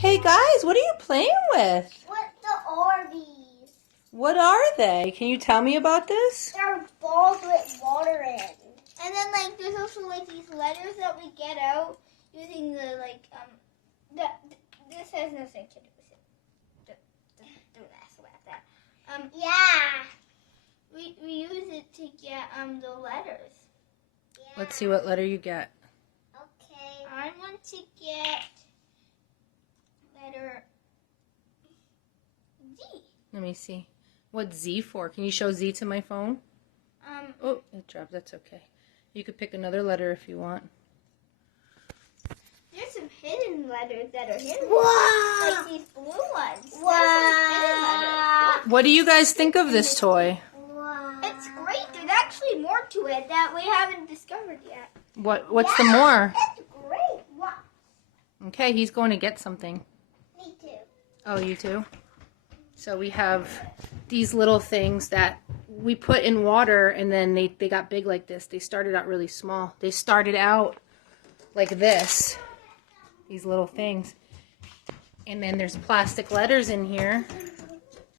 Hey guys, what are you playing with? What are these? What are they? Can you tell me about this? They're balls with water in. And then there's also these letters that we get out using the this has nothing to do with it. Don't ask about that. Yeah. We use it to get the letters. Yeah. Let's see what letter you get. Okay. I want to get letter Z. Let me see. What's Z for? Can you show Z to my phone? Oh, it dropped. That's okay. You could pick another letter if you want. There's some hidden letters that are hidden. Wow. Like these blue ones. Wow. There's some hidden letters. What do you guys think of this toy? Wow. It's great. There's actually more to it that we haven't discovered yet. What's the more? It's great. Wow. Okay, he's going to get something. Me too. Oh, you too? So we have these little things that we put in water, and then they got big like this. They started out really small. They started out like this, these little things. And then there's plastic letters in here.